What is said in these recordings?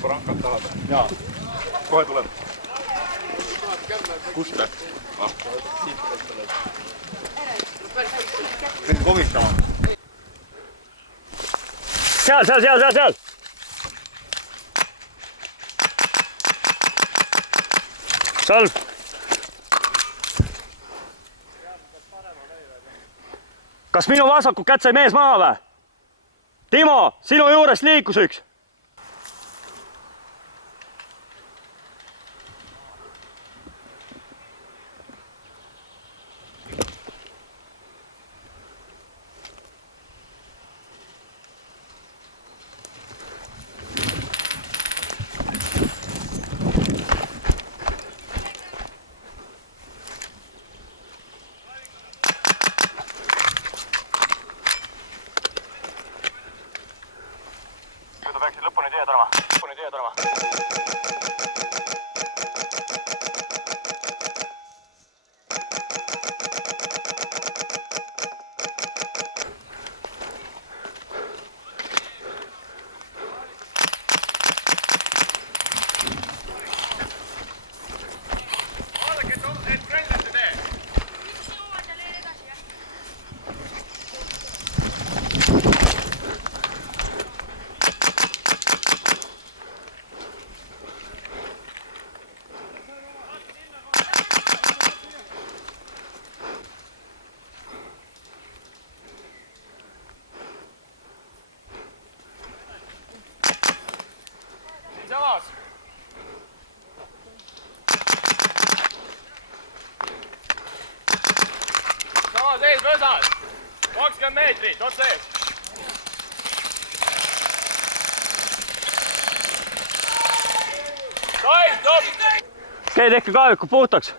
Frankat tahad? Jaa. Kohe tuleb. Kust te? Võin komistama. Seal! Salv! Kas minu vasakut kätt sai mees maha või? Timo, sinu juurest liikus üks. Peaksid lõpuni teed olema. Vaadake, et brändite tee. Miks jõuad ja leen edasi, jah? Samas. Samas ees võsas. 20 meetrit, otse ees. Käi tehke kaeviku puhtaks.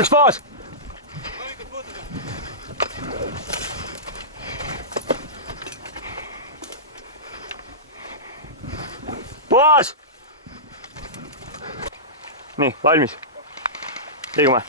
Üks baas! Baas! Nii, valmis. Liigume.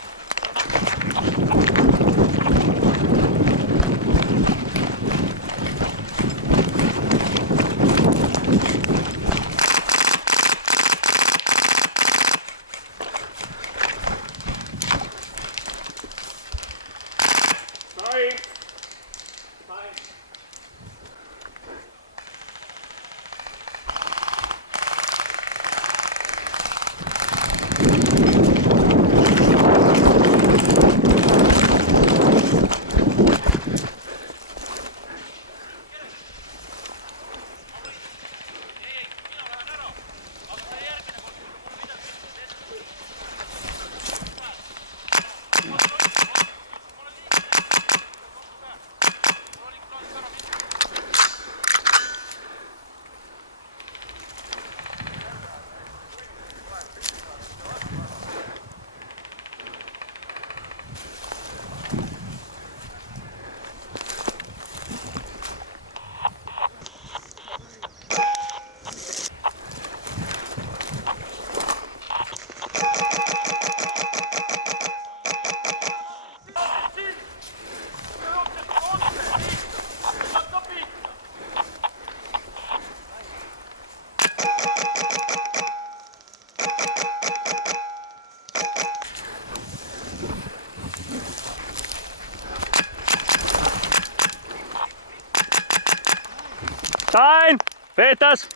Sain! Peetas!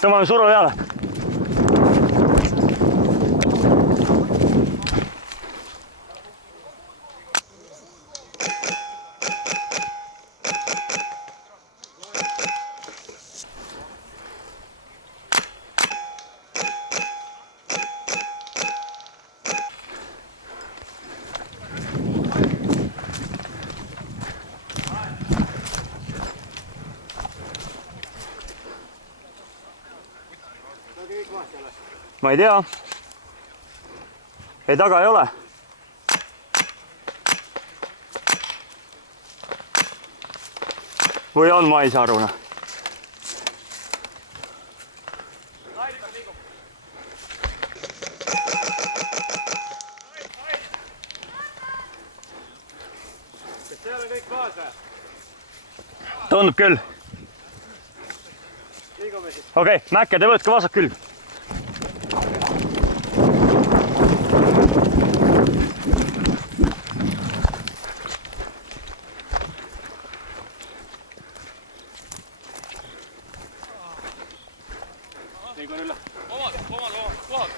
Tõmbame suru peale. Ma ei tea. Ei, taga ei ole. Või on maisaruna? Kas seal on kõik kaasa? Tundub küll. Liigume siis. Okei, mäkke, te võtke vasak külg. Liigun üle. Omad kohad.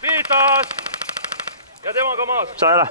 Piitas! Ja temaga maas. Saa jälle.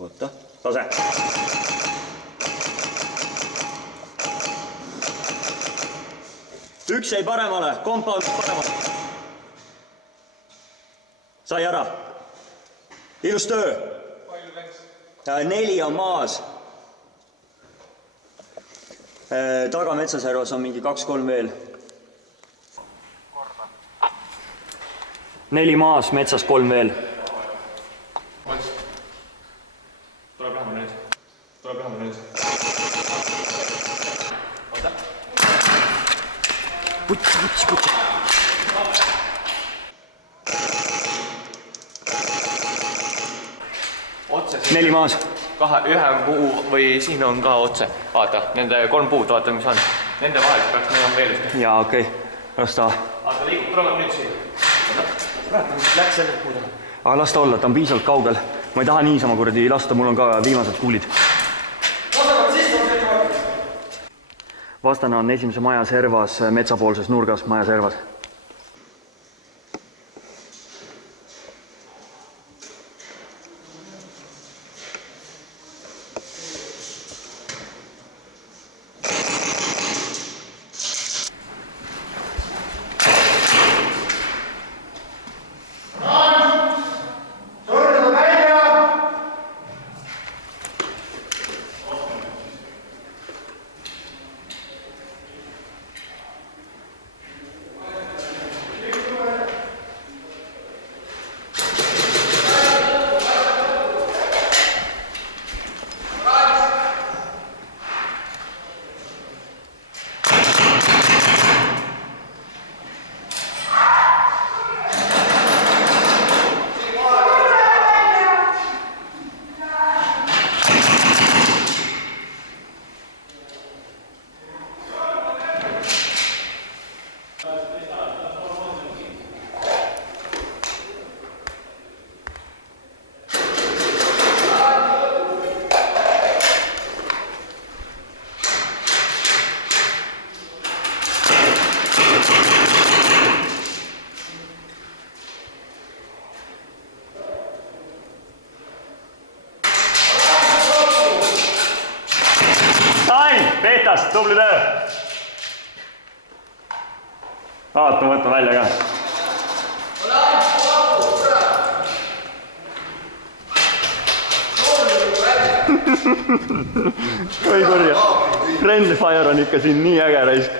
Oota. Tase. Üks jäi paremale, compound paremale. Sai ära. Ilus töö. 4 on maas. Taga metsaservas on mingi 2-3 veel. 4 maas, metsas 3 veel. Tuleb lähema nüüd. Oota. Putsi. 4 maas. Ühe puu või siin on ka otse. Vaata, nende 3 puud, vaata mis on. Nende vahel peaks meil on veel üks. Jaa, okei. Las ta. Vaata, liigub, tuleb nüüd siia. Läks selle puu taha. Aga las ta olla, ta on piisavalt kaugel. Ma ei taha niisama kuradi lasta, mul on ka viimased kuulid. Vastane on esimese maja servas, metsapoolses nurgas maja servas. Peetas, tubli töö! Vaata, ma võtan välja ka. Oi kurja. Friendly fire on ikka siin nii äge raisk.